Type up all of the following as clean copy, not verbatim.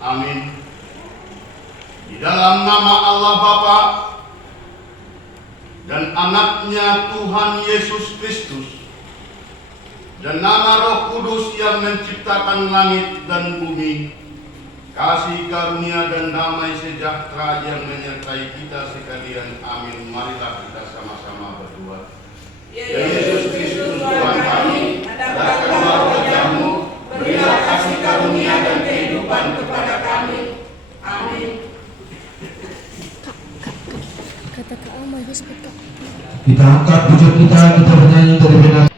Amin. Di dalam nama Allah Bapa dan Anaknya Tuhan Yesus Kristus dan nama Roh Kudus yang menciptakan langit dan bumi, kasih karunia dan damai sejahtera yang menyertai kita sekalian. Amin. Marilah kita sama-sama berdoa. Ya Yesus Kristus Tuhan kami, datanglah wajah-Mu, berilah kasih karunia dan kehidupan kepada kami. Amin. Kata Kak Ama, Kak. Kita angkat pujian kita bernyanyi dari benar.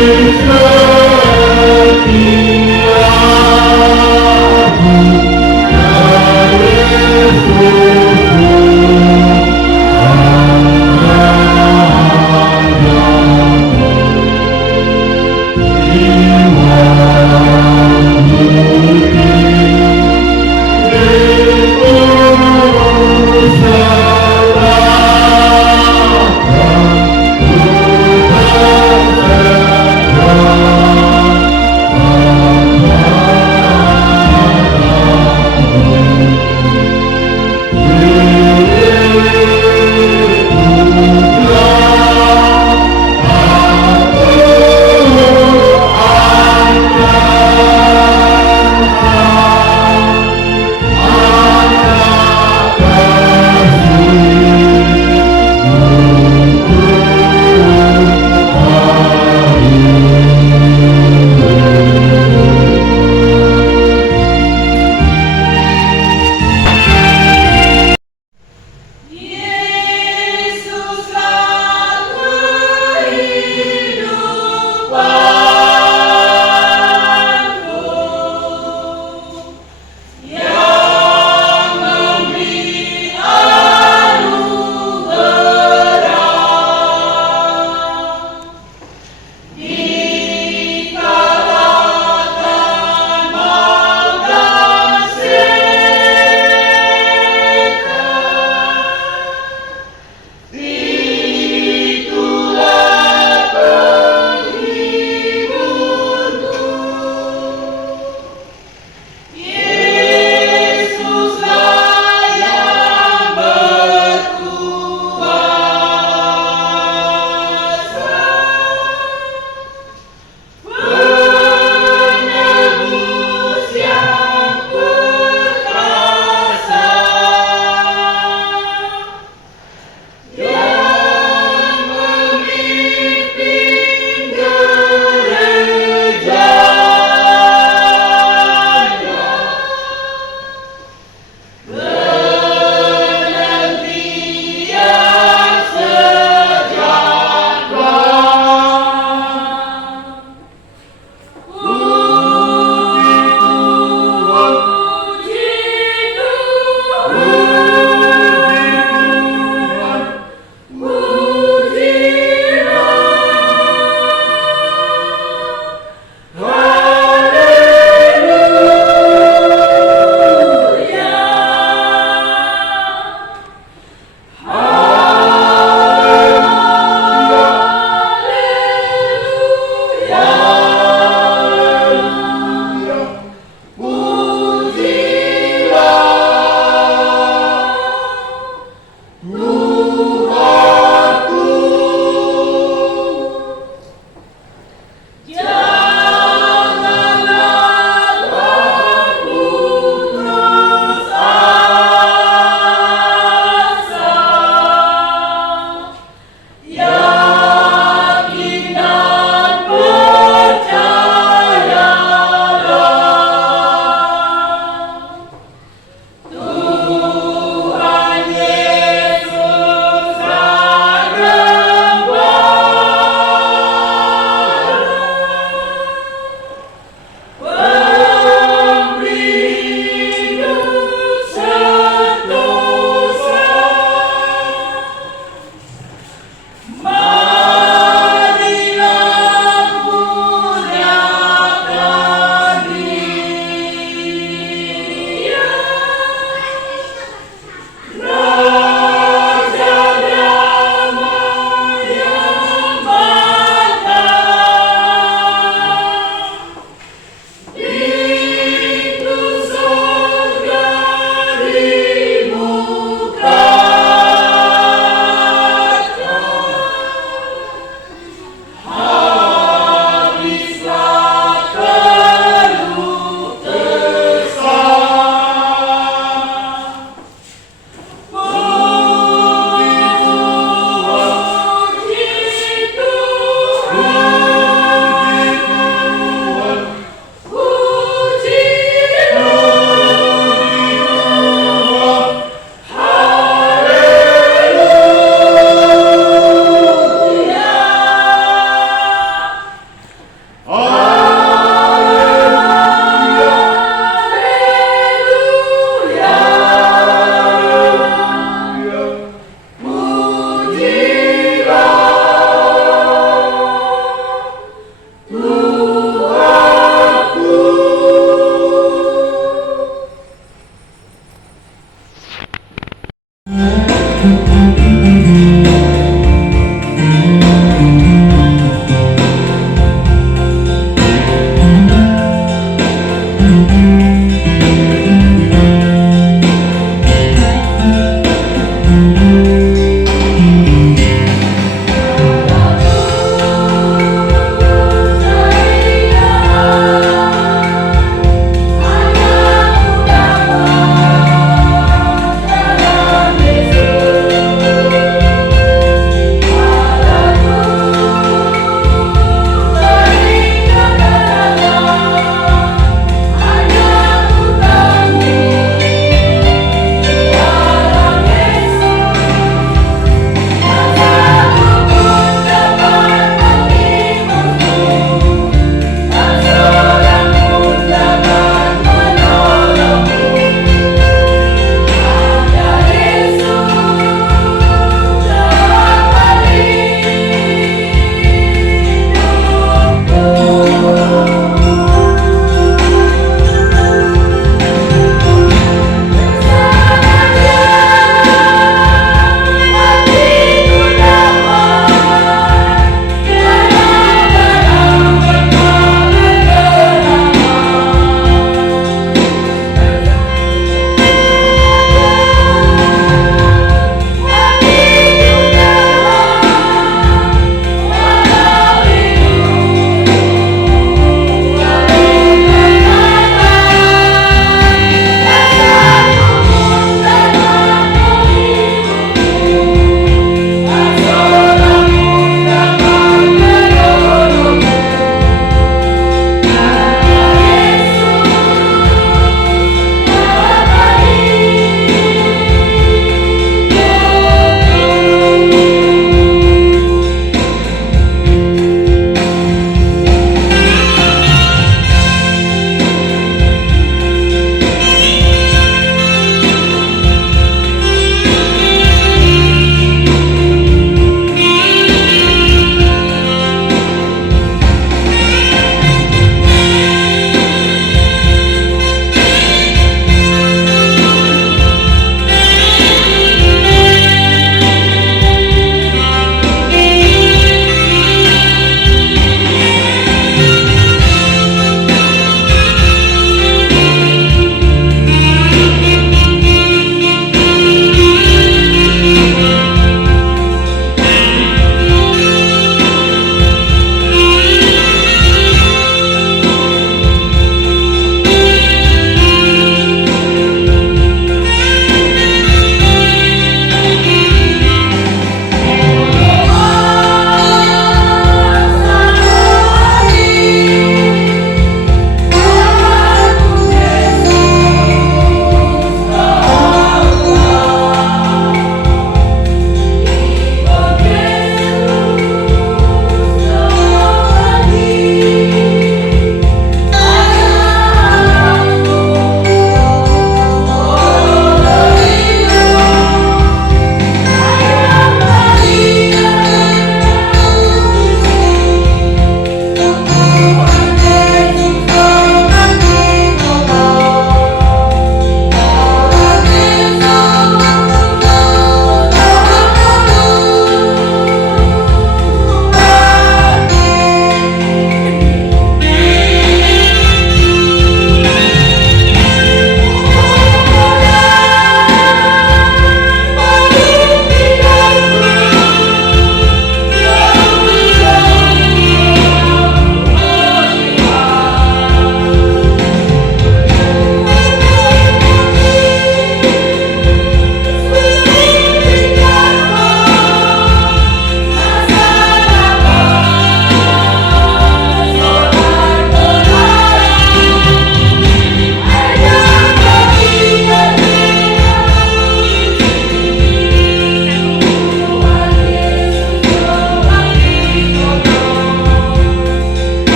It's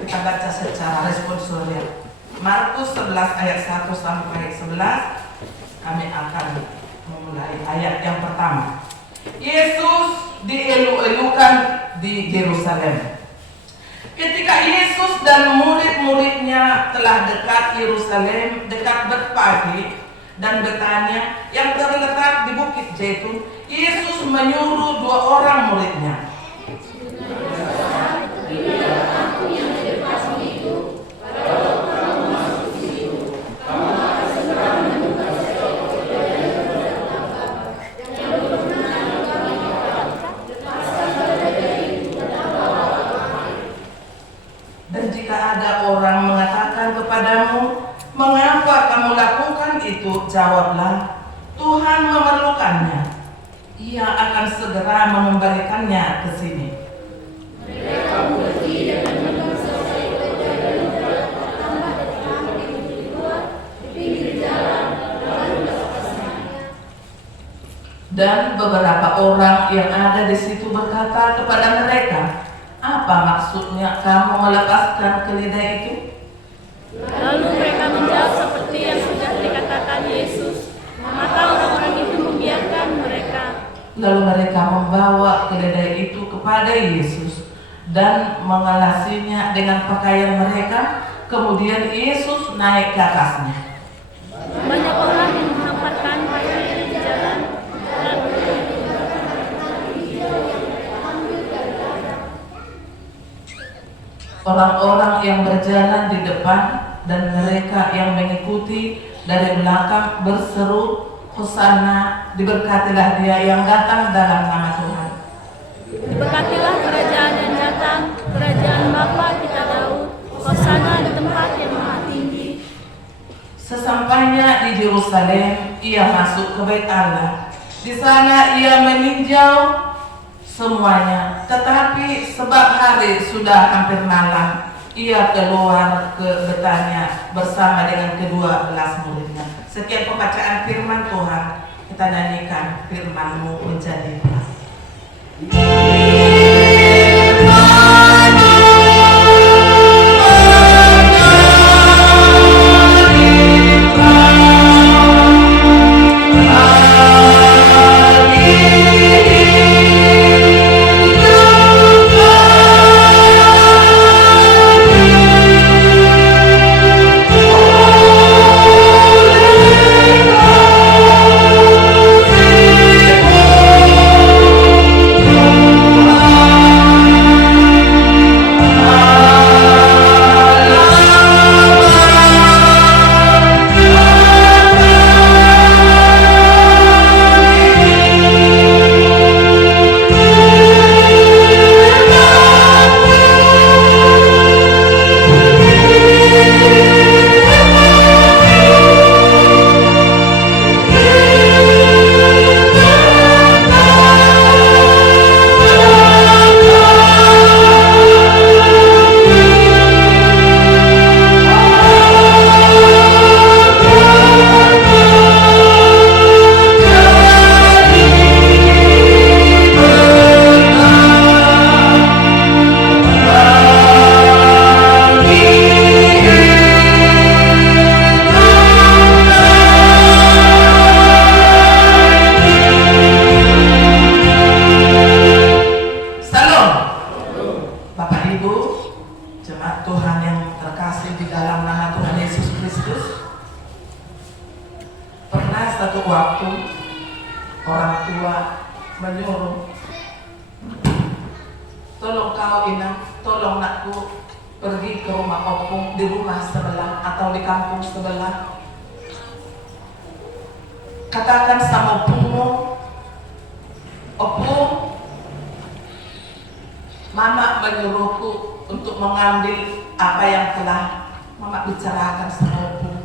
kita baca secara responsorial. Markus 11 ayat 1 sampai 11. Kami akan memulai ayat yang pertama. Yesus dielu-elukan di Yerusalem. Ketika Yesus dan murid-muridnya telah dekat Yerusalem, dekat Betfage dan Betania yang terletak di Bukit Zaitun, Yesus menyuruh 2 orang muridnya. Dan jika ada orang mengatakan kepadamu, "Mengapa kamu lakukan itu?" jawablah, "Tuhan memerlukannya. Ia akan segera mengembalikannya ke sini." Dan beberapa orang yang ada di situ berkata kepada mereka, "Apa maksudnya kamu melepaskan keledai itu?" Lalu mereka menjawab seperti yang sudah dikatakan Yesus, maka orang-orang itu membiarkan mereka. Lalu mereka membawa keledai itu kepada Yesus dan mengalasinya dengan pakaian mereka. Kemudian Yesus naik ke atasnya. Banyak orang yang menghamparkan pakaiannya di jalan. Orang-orang yang berjalan di depan dan mereka yang mengikuti dari belakang berseru, "Hosana, diberkatilah dia yang datang dalam nama Tuhan. Berkatilah kerajaan yang datang, kerajaan Bapa kita Daud. Hosana di tempat yang maha tinggi." Sesampainya di Yerusalem, ia masuk ke Bait Allah. Di sana ia meninjau semuanya, tetapi sebab hari sudah hampir malam, ia keluar ke Betania bersama dengan ke-12 muridnya. Sekian pembacaan firman Tuhan. Kita nyanyikan firman-Mu menjadi terang. menyuruh, tolong kau Inang, tolong nakku pergi ke rumah opung di rumah sebelah atau di kampung sebelah. Katakan sama opungmu, opung, Mama menyuruhku untuk mengambil apa yang telah Mama bicarakan sama opung.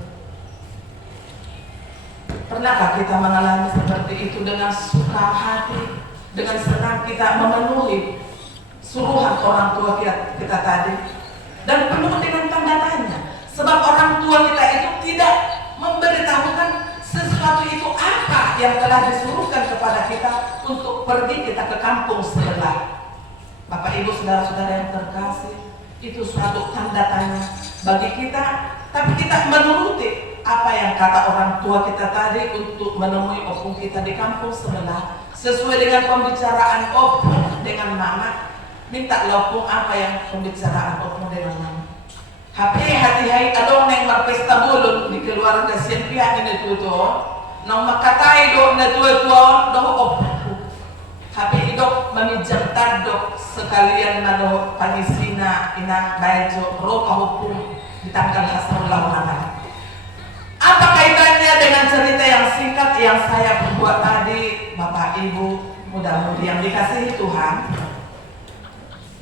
Pernahkah kita mengalami seperti itu dengan suka hati, dengan senang kita memenuhi suruhan orang tua kita tadi, dan penuh dengan tanda tanya, sebab orang tua kita itu tidak memberitahukan sesuatu itu apa yang telah disuruhkan kepada kita untuk pergi kita ke kampung sebelah. Bapak Ibu saudara-saudara yang terkasih, Itu suatu tanda tanya bagi kita, tapi kita menuruti apa yang kata orang tua kita tadi untuk menemui opung kita di kampung sebelah. Sesuai dengan pembicaraan opung dengan mama, minta opung apa yang pembicaraan opung dengan mama. HP hati-hati adong neng marpesta bulun di keluarga siang pihak ini tuh nong makatai do na tua do opung. HP idok memijam tadok sekalian na do panisina inang baijo roka opung ditangkal hasanullah nama. Apa kaitannya dengan cerita yang singkat yang saya buat tadi, Bapak Ibu, mudah-mudahan yang dikasihi Tuhan,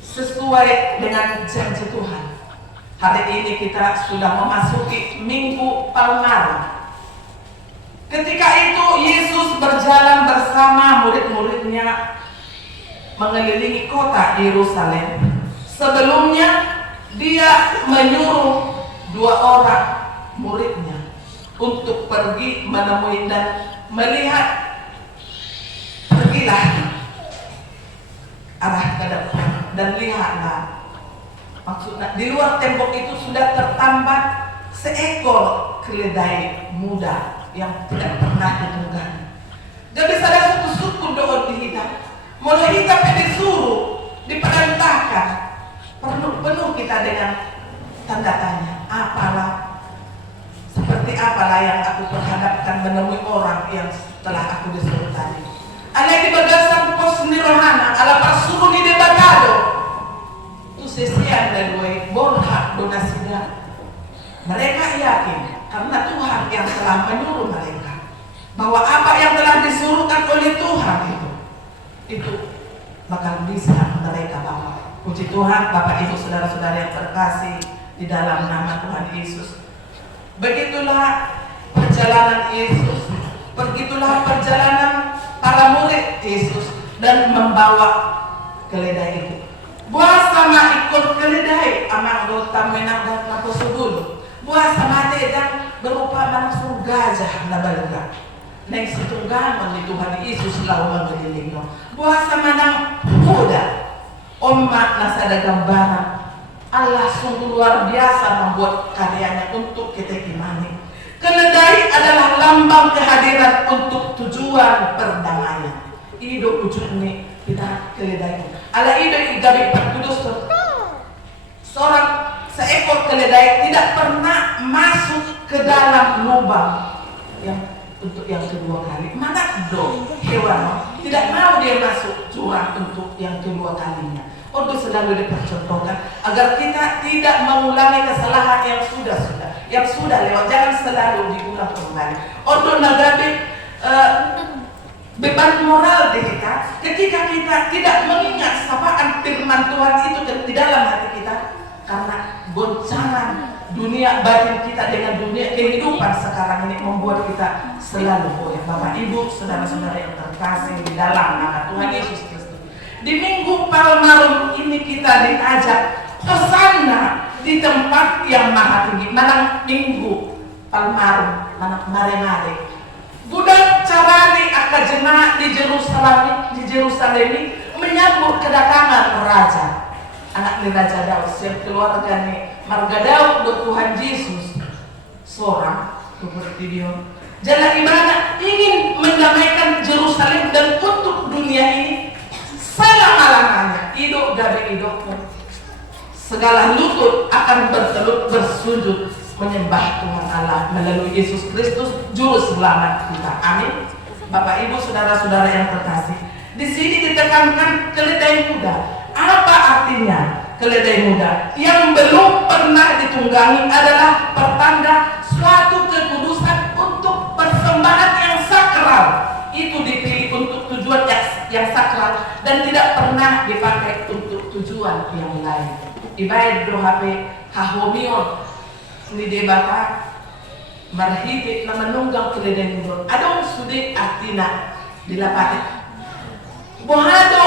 sesuai dengan janji Tuhan. Hari ini kita sudah memasuki Minggu Palmarum. Ketika itu Yesus berjalan bersama murid-muridnya mengelilingi kota Yerusalem. Sebelumnya dia menyuruh 2 orang muridnya untuk pergi menemui dan melihat, pergilah arah ke depan dan lihatlah. Maksudnya di luar tembok itu sudah tertambat seekor keledai muda yang tidak pernah ditunggangi. Jadi saudara suku-suku doa dihitam, mulai kita disuruh, diperintahkan, penuh kita dengan tanda tanya. Seperti apalah yang aku perhadapkan menemui orang yang setelah aku disuruh tadi. Ada di bagasan pos nirohana, ala persuruh di debatado. Itu sesian dan dua borhak donasinya. Mereka yakin karena Tuhan yang telah menyuruh mereka bahwa apa yang telah disuruhkan oleh Tuhan itu bakal bisa mereka bawa. Puji Tuhan, Bapak Ibu saudara-saudara yang terkasih di dalam nama Tuhan Yesus. Begitulah perjalanan Yesus, begitulah perjalanan para murid Yesus dan membawa keledai itu. Buah sama ikut keledai amang rota menang dan laku subul. Buah sama dan berupa langsung gajah na balga. Neng situnggan di Tuhan Yesus lalu mengelilingi. Buah sama nang muda. Omak nasada gambaran. Allah sungguh luar biasa membuat karyanya untuk kita imani. Keledai adalah lambang kehadiran untuk tujuan perdamaian. Ido ujungnya kita keledai. Ala ido igabi perkudus seorang seekor keledai tidak pernah masuk ke dalam lubang yang untuk yang kedua kali. Mana do hewan tidak mau dia masuk jurang untuk yang kedua kalinya. Untuk selalu dipercontohkan agar kita tidak mengulangi kesalahan yang sudah lewat. Jangan selalu diulang kembali. Untuk nagabe beban moral di kita ketika kita tidak mengingat sapaan firman Tuhan itu di dalam hati kita karena goncangan dunia batin kita dengan dunia kehidupan sekarang ini membuat kita selalu goyah. Bapak Ibu saudara-saudara yang terkasih di dalam nama Tuhan Yesus Kristus. Di Minggu Palmarum ini kita diajak ke sana di tempat yang maha tinggi. Manang Minggu Palmarum, manang mare-mare. Budak carani akan jemaat di Jerusalem ini menyambut kedatangan raja. Anak ni Raja Daud, siap keluarga ni marga Daud do Tuhan Yesus. Seorang seperti dia. Jalan ibadah ingin mendamaikan Jerusalem dan untuk dunia ini. Selama-lamanya hidup dari hidupmu segala lutut akan bertelut bersujud menyembah Tuhan Allah melalui Yesus Kristus juru selamat kita. Amin. Bapak Ibu saudara-saudara yang terkasih, di sini ditekankan keledai muda. Apa artinya keledai muda? Yang belum pernah ditunggangi adalah pertanda suatu kekudusan untuk persembahan yang sakral. Itu dipilih untuk tujuan yang sakral dan tidak pernah dipakai untuk tujuan yang lain. Ibarat doa hahomion ni debata marhiti na menunggang keledai muda. Adong sudi artina dilapati. Bohado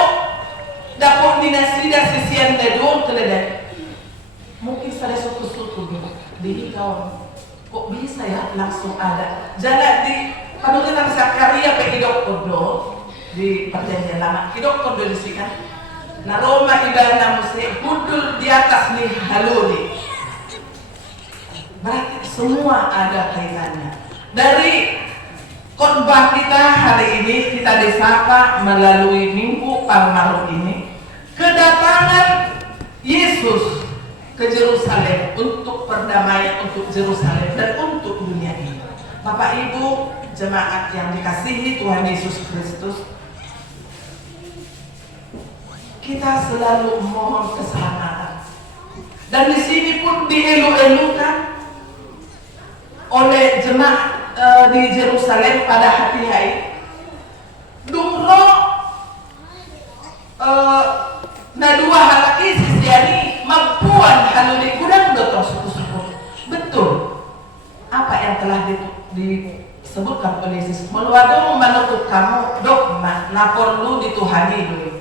dapot dinasida sisian dadong keledai. Mungkin saya suku-suku di ikaw kok bisa ya langsung ada. Jalan di penulisan Zakaria pe hidok kodo di perjanjian lama. Hidok kodo disikan Na Roma ibana muse hudul di atas nih haluli. Berarti semua ada kaitannya. Dari khotbah kita hari ini kita disapa melalui Minggu Palmarum ini, kedatangan Yesus ke Yerusalem untuk perdamaian untuk Yerusalem dan untuk dunia ini. Bapak Ibu jemaat yang dikasihi Tuhan Yesus Kristus, kita selalu mohon keselamatan. Dan di sini pun dielu-elukan oleh jemaat di Yerusalem pada hati hari. Dumro na dua halaki sisiani mampuan haluli gudang dokter suku-suku. Betul apa yang telah disebutkan oleh Yesus. Meluadong menutup kamu dogma na perlu dituhani dulu.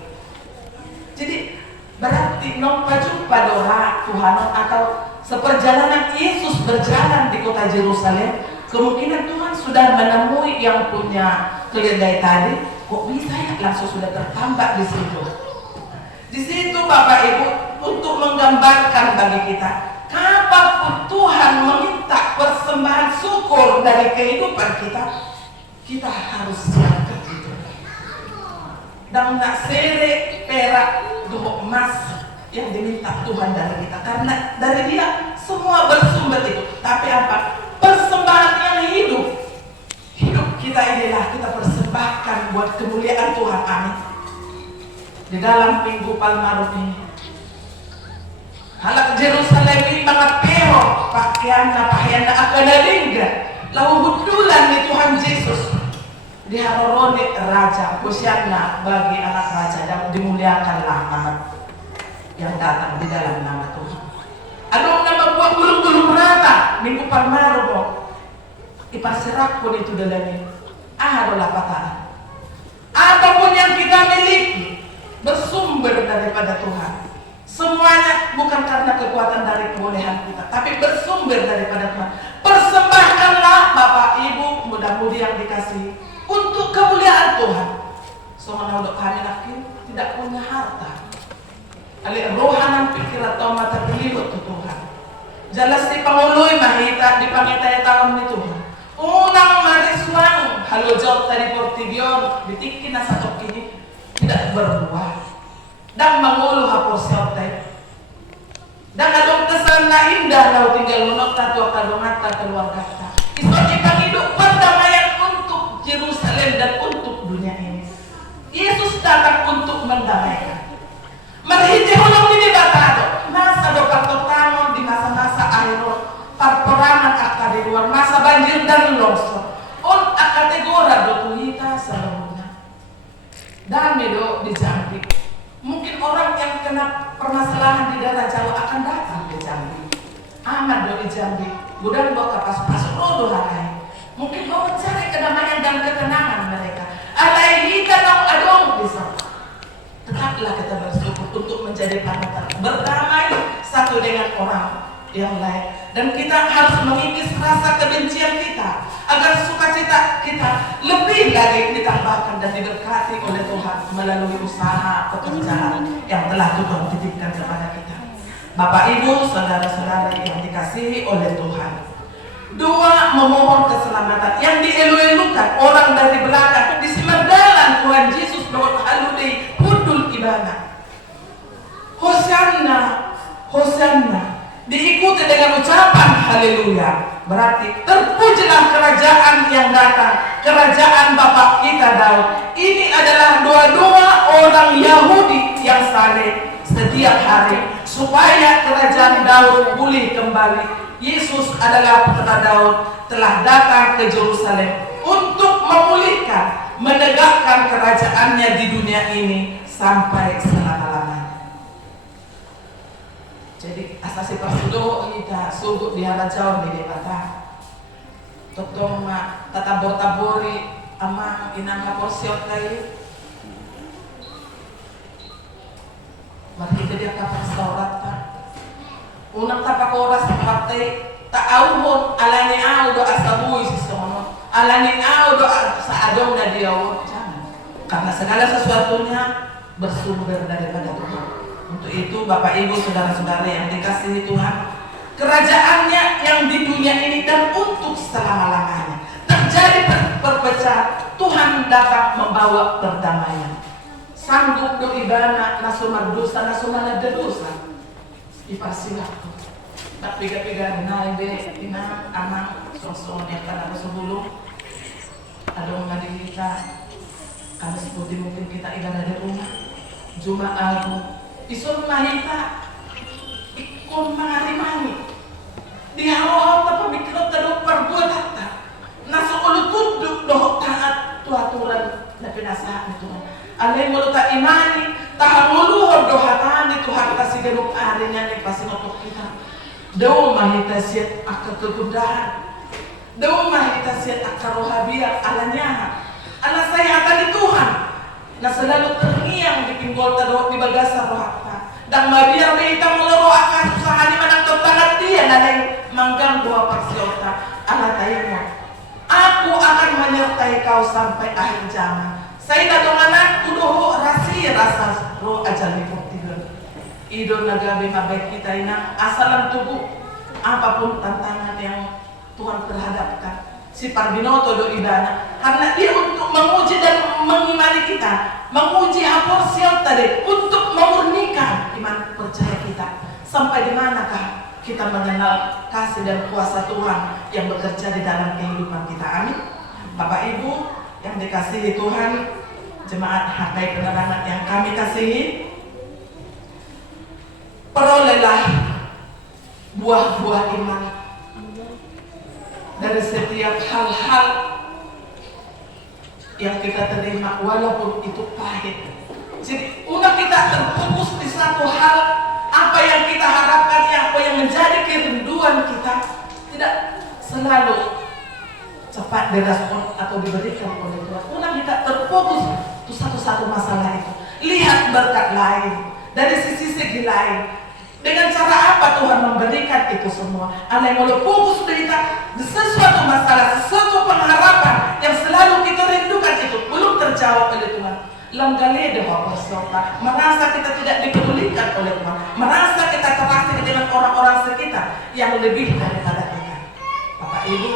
Jadi berarti nompa jumpa doa Tuhan atau seperjalanan Yesus berjalan di kota Yerusalem, kemungkinan Tuhan sudah menemui yang punya keledai tadi. Kok bisa ya langsung sudah tertambah di situ. Di situ Bapak Ibu untuk menggambarkan bagi kita, kapanpun Tuhan meminta persembahan syukur dari kehidupan kita, kita harus siapkan itu. Dan nak sere perak doh emas yang diminta Tuhan dari kita, karena dari Dia semua bersumber itu. Tapi apa? Persembahan yang hidup kita inilah kita persembahkan buat kemuliaan Tuhan. Amin. Di dalam Minggu Palmarum ini, halak Yerusalem ini mga pero pakaian akan lingga lalu hudulan ni Tuhan Yesus diharoroni raja kusyana bagi anak raja dan dimuliakanlah nama yang datang di dalam nama Tuhan. Adong nama buat gulung-gulung rata Minggu Palmarum ipasirak pun itu dalani adalah pataan. Apapun yang kita miliki bersumber daripada Tuhan. Semuanya bukan karena kekuatan dari kebolehan kita, tapi bersumber daripada Tuhan. Persembahkanlah Bapak Ibu mudah-mudi yang dikasihi untuk kemuliaan Tuhan. Soalnya untuk kami laki tidak punya harta. Ali rohanan pikir atau mata keliru ke Tuhan. Jelas di pangului mahita di pangitaya tahun ni Tuhan. Unang mariswang halojot dari Portigion ditikin na sa kini tidak berbuah. Dan mangulu hapos siotay. Dan adong kesan na indah lau tinggal lunok tatua kalungata keluarga kita. Isot ipanghidup perdamaian untuk Yerusalem dan untuk dunia ini. Yesus datang untuk mendamaikan. Marhiti hulong ini batado. Masa do pertotangon di masa-masa akhir perperangan akan di luar masa banjir dan longsor. On akategora do tuhita sebelumnya. Dami do di Jambi. Mungkin orang yang kena permasalahan di daerah Jawa akan datang ke Jambi. Aman do di Jambi. Gudang bawa kapas-pas rodo harai. Mungkin mau mencari kedamaian dan ketenangan mereka. Alai kita nong adong bisa. Tetaplah kita bersyukur untuk menjadi panutan, berdamai satu dengan orang yang lain. Dan kita harus mengikis rasa kebencian kita agar sukacita kita lebih lagi ditambahkan dan diberkati oleh Tuhan melalui usaha pekerjaan yang telah Tuhan titipkan kepada kita. Bapak Ibu, saudara-saudara yang dikasihi oleh Tuhan. Dua, memohon keselamatan yang dielu-elukan orang dari belakang di semerdalan Tuhan Yesus bahwa haludei hudul ibana. Hosanna, Hosanna diikuti dengan ucapan haleluya. Berarti terpujilah kerajaan yang datang, kerajaan Bapak kita Daud. Ini adalah doa-doa orang Yahudi yang saleh setiap hari supaya kerajaan Daud pulih kembali. Yesus adalah putra Daud, telah datang ke Yerusalem untuk memulihkan, menegakkan kerajaannya di dunia ini sampai selama-lamanya. Jadi asasi persudo kita subuh di hara jauh di depata. Totong ma tatabor-tabori ama inang kaporsiot kayo. Makita dia kapan saurat ta. Unang tapak oras sa partay taawon alani aw do asabuy si sono. Alani aw do sa adong na diaw. Jangan. Karena segala sesuatunya bersumber daripada Tuhan. Untuk itu Bapak Ibu saudara-saudara yang dikasihi Tuhan, kerajaannya yang di dunia ini dan untuk selama-lamanya terjadi perpecahan, Tuhan datang membawa perdamaian. Sanggup do ibana nasumar dosa nasumana dosa dipersilahkan. Tak piga-piga naik ina anak sosok yang pada sebelum ada mengadi kita kami seperti mungkin kita ibadah di rumah Jumat isun mahita ikon mengarimani di haro-haro tapi mikirot tado perbuat hatta nasu ulu tuduk doh taat tuaturan na pinasahan ni Tuhan alay mo ta imani tahamuluhod doh hatan ni Tuhan kasi ganuk ari niya ni pasinotok kita daw mahita siya akka kegundahan daw mahita siya akka rohabiak alanya ala sayatan ni Tuhan na selalu terngiang di pinggol tado di bagasa rohakta dan mabiar kita meloro akan usaha di mana tangan dia nanay manggang buah persiota ala tayo aku akan menyertai kau sampai akhir zaman saya datang anak udah rasa roh ajal ni tidur idol nagabi mabek kita ina asalan tubuh apapun tantangan yang Tuhan terhadapkan si Parbinoto do idana karena dia untuk menguji dan mengimani kita menguji aporsial tadi untuk memurnikan iman percaya kita sampai di manakah kita mengenal kasih dan kuasa Tuhan yang bekerja di dalam kehidupan kita. Amin. Bapak Ibu yang dikasihi Tuhan, jemaat Hakai Penerangan yang kami kasihi, perolehlah buah-buah iman dari setiap hal-hal yang kita terima walaupun itu pahit. Jadi udah kita terfokus di satu hal, apa yang kita harapkan, apa yang menjadi kerinduan kita tidak selalu cepat direspon atau diberikan oleh Tuhan. Udah kita terfokus itu satu-satu masalah itu. Lihat berkat lain dari sisi lain. Dengan cara apa Tuhan memberikan itu semua? Anda yang mau fokus kita di sesuatu masalah, sesuatu pengharapan yang selalu kita rindukan itu belum terjawab oleh Tuhan. Langgale deh bersopa, merasa kita tidak dipedulikan oleh Tuhan, merasa kita terasing dengan orang-orang sekitar yang lebih daripada kita. Bapak Ibu,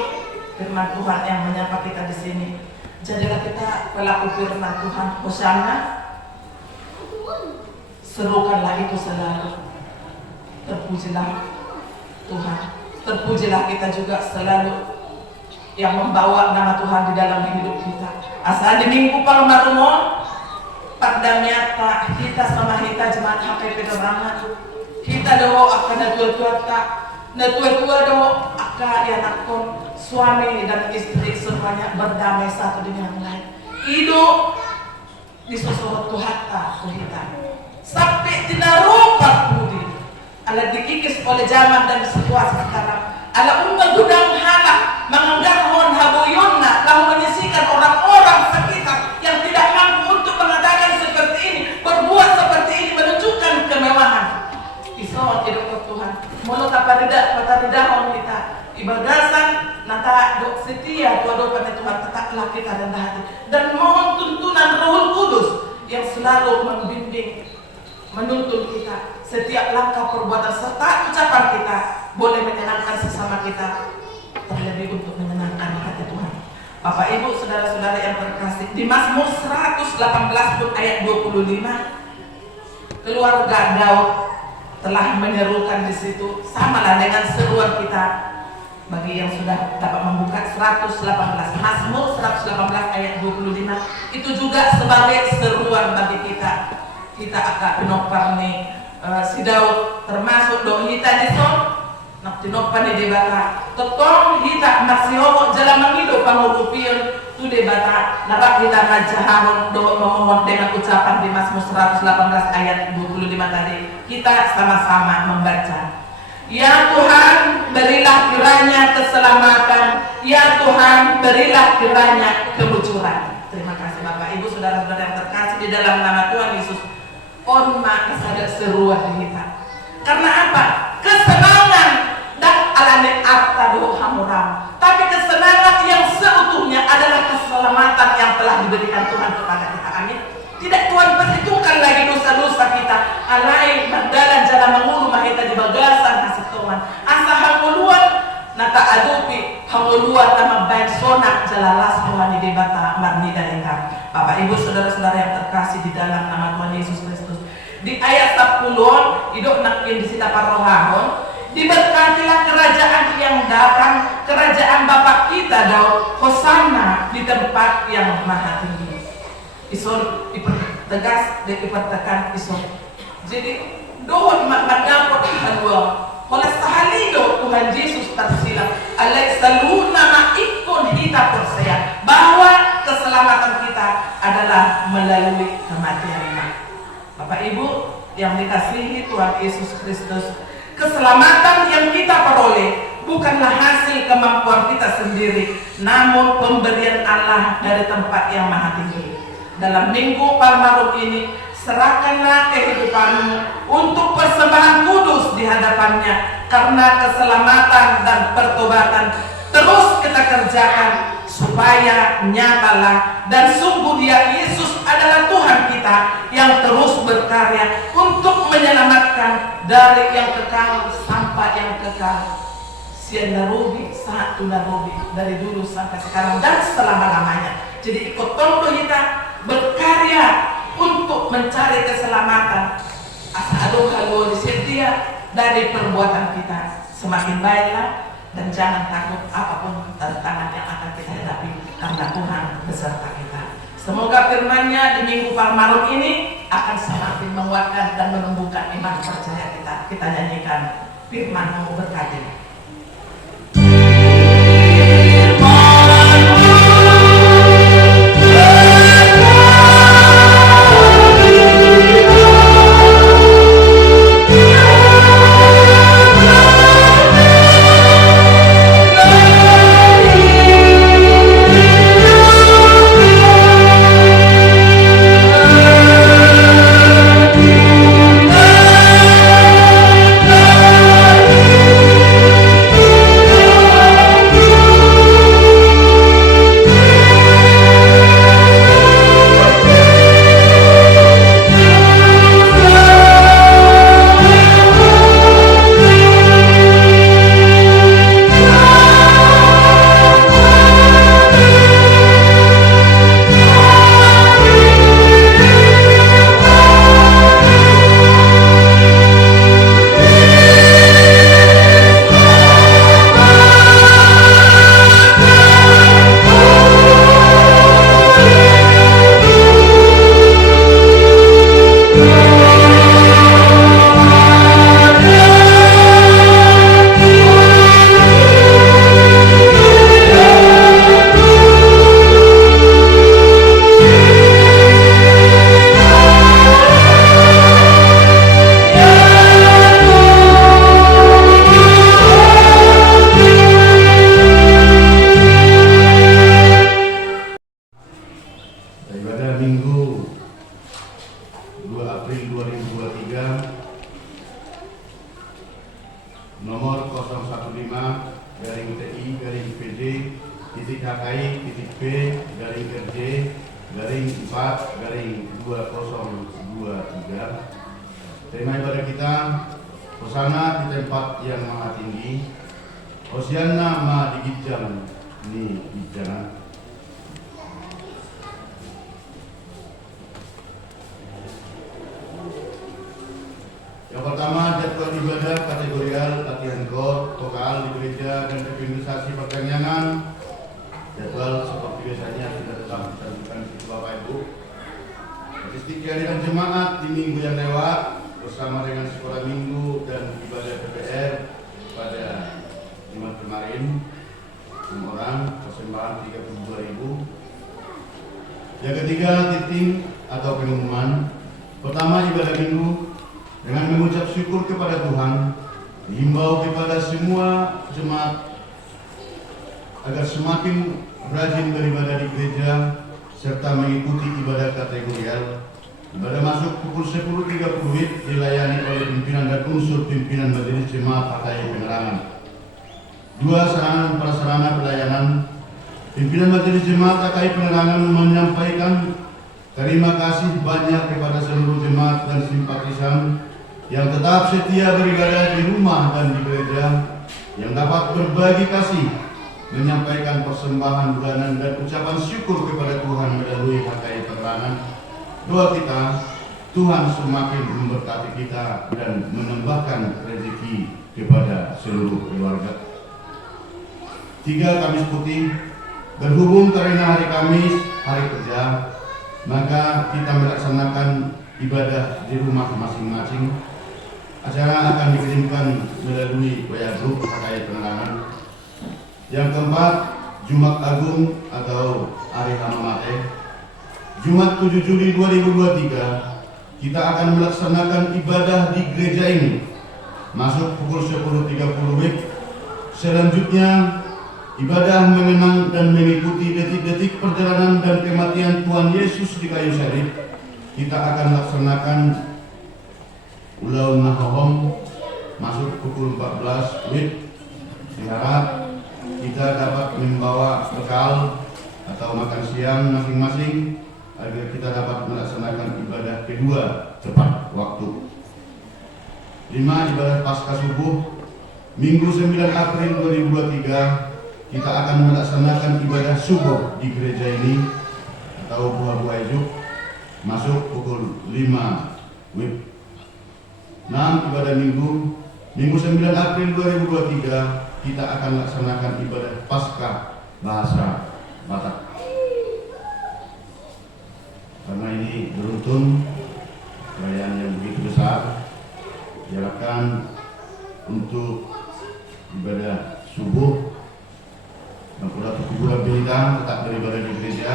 firman Tuhan yang menyapa kita di sini. Jadilah kita pelaku firman Tuhan. Hosana, serukanlah itu selalu. Terpujilah Tuhan, terpujilah kita juga selalu yang membawa nama Tuhan di dalam hidup kita. Asal di minggu palmarumon pada nyata kita sama kita jemaat HPP Penerangan kita doa akan natua-tua doa akan yanakon suami dan istri semuanya berdamai satu dengan yang lain. Hidup disosorot Tuhan kita sampai tidak rupa budi ala dikikis oleh zaman dan situasi sekarang ala unggah gudang halak menganggahon habuyonna lalu menyisikan orang-orang sekitar yang tidak mampu untuk mengadakan seperti ini, berbuat seperti ini, menunjukkan kemewahan. Isawat hidup Tuhan mulut apa tidak kita ibadasan nata dok setia tuado pada Tuhan tetaplah kita rendah hati dan mohon tuntunan Rohul Kudus yang selalu membimbing menuntun kita setiap langkah perbuatan serta ucapan kita boleh menyenangkan sesama kita terlebih untuk menyenangkan hati Tuhan. Bapak Ibu saudara-saudara yang terkasih, di Mazmur 118 pun ayat 25 keluarga Daud telah menyerukan di situ samalah dengan seruan kita. Bagi yang sudah dapat membuka 118 Mazmur 118 ayat 25 itu juga sebagai seruan bagi kita akan penoparni si Daud termasuk do hita di son nak tinopan di debata totong hita masih jalan mengido pangurupion tu debata narak kita ngajahon do memohon dengan ucapan di Mazmur 118 ayat 25 tadi kita sama-sama membaca. Ya Tuhan, berilah kiranya keselamatan. Ya Tuhan, berilah kiranya kemujuran. Terima kasih Bapak Ibu saudara-saudara yang terkasih di dalam nama Tuhan Yesus. Orma kepada seruan kita. Karena apa? Kesenangan dan alane arta do hamuram. Tapi kesenangan yang seutuhnya adalah keselamatan yang telah diberikan Tuhan kepada kita. Amin. Tidak Tuhan perhitungkan lagi dosa-dosa kita. Alai magdalan jalan mangulu mahita di bagasan kasih Tuhan. Asa hanguluan nata adupi hanguluan na magbayad sonak jalalas Tuhan di bata marnida ika. Bapak Ibu saudara-saudara yang terkasih di dalam nama Tuhan Yesus Kristus. Di ayat 10 idok nakin disita parohahon, diberkatilah kerajaan yang datang, kerajaan Bapa kita Daud, hosana di tempat yang maha tinggi. Isor dipertegas dan dipertekan isor. Jadi dohon magdapot halwa. Oleh sahalido Tuhan Yesus tersilang alai saluna maikon kita persaya bahwa keselamatan kita adalah melalui kematian. Bapak Ibu yang dikasihi Tuhan Yesus Kristus, keselamatan yang kita peroleh bukanlah hasil kemampuan kita sendiri, namun pemberian Allah dari tempat yang maha tinggi. Dalam Minggu Palmarum ini, serahkanlah kehidupanmu untuk persembahan kudus di hadapannya, karena keselamatan dan pertobatan terus kita kerjakan supaya nyatalah dan sungguh Dia Yesus adalah Tuhan kita yang terus berkarya untuk menyelamatkan dari yang kekal sampai yang kekal. Sian narubi saat tu narubi dari dulu sampai sekarang dan selama-lamanya. Jadi ikut tolong kita berkarya untuk mencari keselamatan. Asal kalau disedia dari perbuatan kita semakin baiklah. Dan jangan takut apapun tantangan yang akan kita hadapi, karena Tuhan beserta kita. Semoga firman-Nya di Minggu Palmarum ini akan semakin menguatkan dan menumbuhkan iman percaya kita. Kita nyanyikan firman-Mu berkati. Tema ibadah kita, hosana di tempat yang maha tinggi, hosianna ma digijang ni gijana. Yang pertama, jadwal ibadah kategorial latihan GOR, vokal di gereja dan organisasi pertanian. Jadwal seperti biasanya sudah telah disampaikan di Bapak Ibu. Statistik kehadiran jemaat di minggu yang lewat bersama dengan sekolah minggu dan ibadah PPR pada Jumat kemarin 6 orang, persembahan 32.000. Yang ketiga, titik atau pengumuman. Pertama, ibadah minggu dengan mengucap syukur kepada Tuhan, dihimbau kepada semua jemaat agar semakin rajin beribadah di gereja serta mengikuti ibadah kategorial. Ibadah masuk pukul 10.30 dilayani oleh pimpinan dan unsur pimpinan majelis jemaat pakai penerangan. 2. Sarana dan prasarana pelayanan. Pimpinan majelis jemaat pakai penerangan menyampaikan Terima kasih banyak kepada seluruh jemaat dan simpatisan yang tetap setia beribadah di rumah dan di gereja, yang dapat berbagi kasih, menyampaikan persembahan bulanan dan ucapan syukur kepada Tuhan melalui HKI Penerangan. Doa kita, Tuhan semakin memberkati kita dan menambahkan rezeki kepada seluruh keluarga. 3 Kamis Putih, berhubung karena hari Kamis, hari kerja, maka kita melaksanakan ibadah di rumah masing-masing. Acara akan dikirimkan melalui WA Group HKI Penerangan. Yang keempat, Jumat Agung atau Hari Hamamate. Jumat 7 Juli 2023, kita akan melaksanakan ibadah di gereja ini. Masuk pukul 10.30 WIB. Selanjutnya, ibadah mengenang dan mengikuti detik-detik perjalanan dan kematian Tuhan Yesus di kayu salib. Kita akan laksanakan Ulau Nahohom masuk pukul 14 WIB. Diharap kita dapat membawa bekal atau makan siang masing-masing agar kita dapat melaksanakan ibadah kedua tepat waktu. 5. Ibadah Paskah Subuh Minggu 9 April 2023, kita akan melaksanakan ibadah subuh di gereja ini atau buah-buah hidup masuk pukul 5 WIB. 6. Ibadah Minggu 9 April 2023, kita akan laksanakan ibadah Paskah bahasa Batak. Karena ini beruntun perayaan yang begitu besar, diharapkan untuk ibadah subuh dan pula kuburan bintang tetap beribadah di gereja.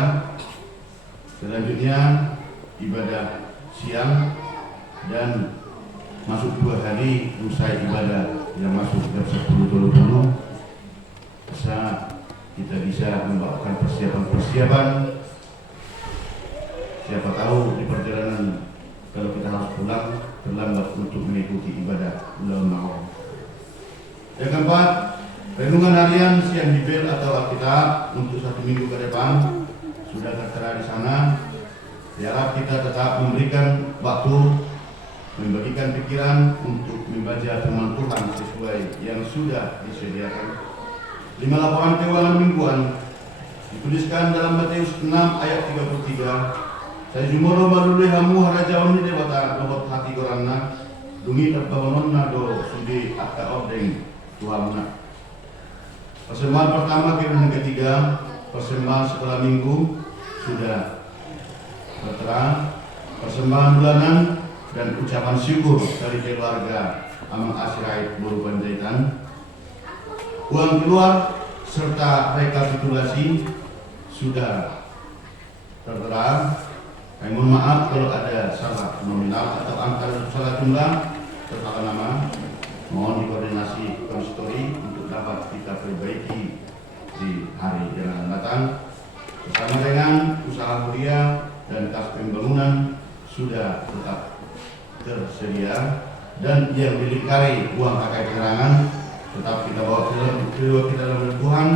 Selanjutnya ibadah siang dan masuk 2 hari usai ibadah yang masuk jam 10.20, kita bisa membawakan persiapan. Siapa tahu di perjalanan kalau kita harus pulang terlambat untuk mengikuti ibadah ulang tahun. Yang keempat, renungan harian siang Bible atau Alkitab untuk 1 minggu ke depan sudah tertera di sana. Diharap kita tetap memberikan waktu, membagikan pikiran untuk membaca firman Tuhan sesuai yang sudah disediakan. 5 laporan keuangan mingguan dituliskan dalam Matius 6 ayat 33. Saya jumoro balului hamu haraja oni dewata dohot hati goranna dungi terbangunna do sudi akta ordeng tuhamna. Persembahan pertama dan ketiga, persembahan setelah minggu sudah tertera. Persembahan bulanan dan ucapan syukur dari keluarga Amang Asirait Buru Panjaitan. Uang keluar serta rekapitulasi sudah tertera. Kami mohon maaf kalau ada salah nominal atau angka salah jumlah serta nama. Mohon dikoordinasi konsistori untuk dapat kita perbaiki di hari yang akan datang. Bersama dengan usaha kuliah dan kas pembangunan sudah tetap tersedia, dan yang dilingkari uang HKI Penerangan tetap kita bawa ke dalam Tuhan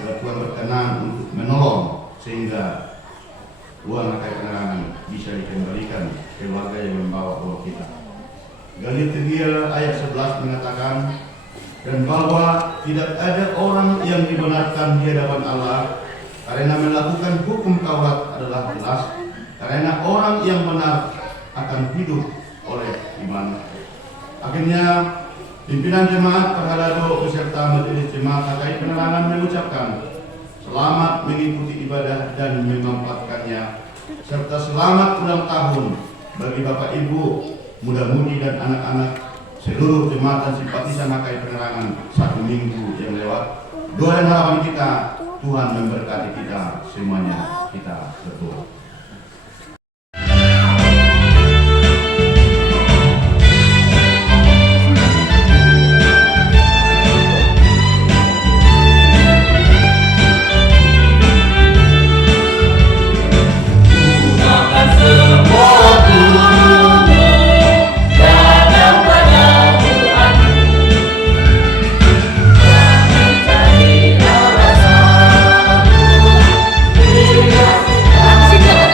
agar Tuhan berkenan untuk menolong sehingga uang HKI Penerangan bisa dikembalikan ke warga yang membawa uang kita. Galatia ayat 11 mengatakan, dan bahwa tidak ada orang yang dibenarkan di hadapan Allah karena melakukan hukum Taurat adalah jelas, karena orang yang benar akan hidup oleh iman. Akhirnya pimpinan jemaat Perhalado beserta majelis jemaat HKI Penerangan mengucapkan selamat mengikuti ibadah dan memanfaatkannya, serta selamat ulang tahun bagi Bapak Ibu, muda-mudi dan anak-anak seluruh jemaat dan simpatisan HKI Penerangan 1 minggu yang lewat. Doa dan harapan kita, Tuhan memberkati kita semuanya. Kita berdoa. Siapa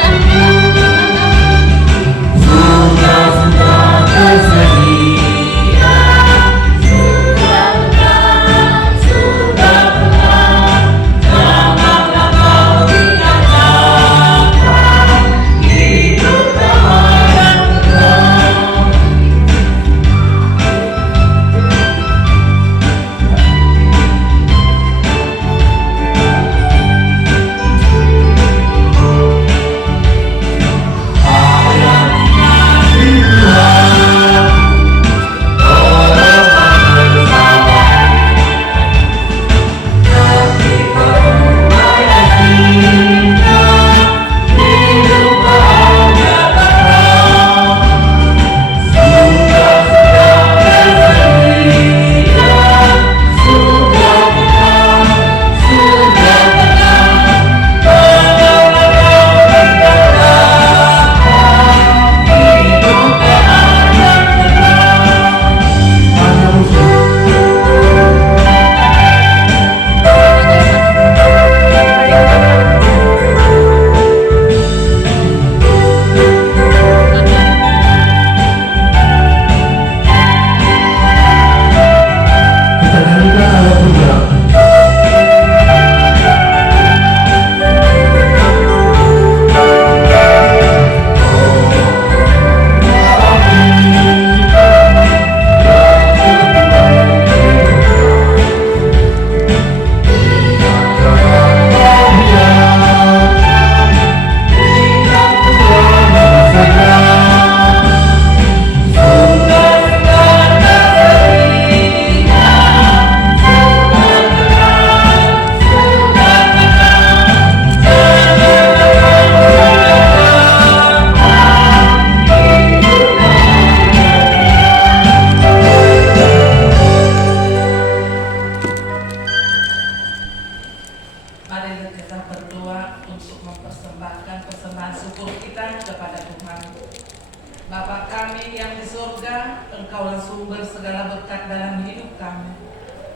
Bapa kami yang di surga, Engkaulah sumber segala berkat dalam hidup kami.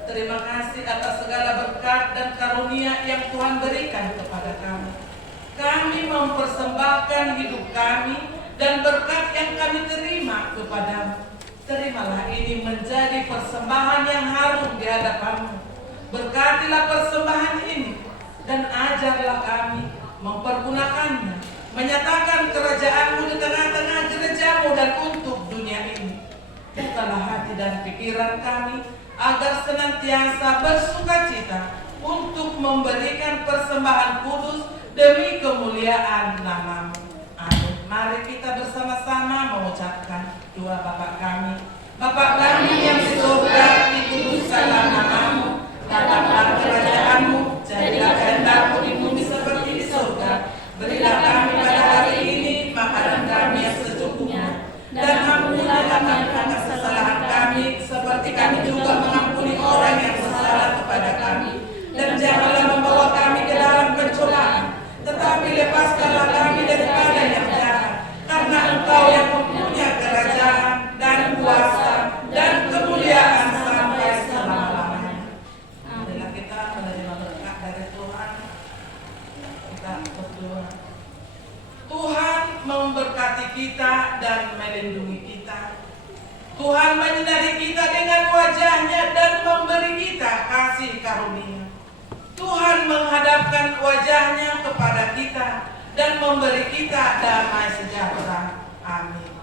Terima kasih atas segala berkat dan karunia yang Tuhan berikan kepada kami. Kami mempersembahkan hidup kami dan berkat yang kami terima kepadamu. Terimalah ini menjadi persembahan yang harum di hadapanmu. Berkatilah persembahan ini dan ajarlah kami mempergunakannya, menyatakan kerajaan-Mu di tengah-tengah gereja-Mu dan untuk dunia ini. Bukalah hati dan pikiran kami agar senantiasa bersukacita untuk memberikan persembahan kudus demi kemuliaan nama-Mu. Amin. Mari kita bersama-sama mengucapkan doa Bapa kami. Bapa kami yang di surga, dikuduskanlah nama-Mu. Datanglah kerajaan-Mu, jadilah kehendak-Mu di bumi seperti di surga. Berilah kami pada hari ini makanan kami yang secukupnya, dan ampunilah kami akan kesalahan kami, seperti kami juga mengampuni orang yang bersalah kepada kami. Dan janganlah membawa kami ke dalam pencobaan, tetapi lepaskanlah kami daripada yang jahat. Karena Engkau yang mempunyai kerajaan dan kuasa dan kemuliaan sampai selama-lamanya. Marilah kita menerima berkat dari Tuhan. Kita berdoa. Tuhan memberkati kita dan melindungi kita. Tuhan menyinari kita dengan wajah-Nya dan memberi kita kasih karunia. Tuhan menghadapkan wajah-Nya kepada kita dan memberi kita damai sejahtera. Amin.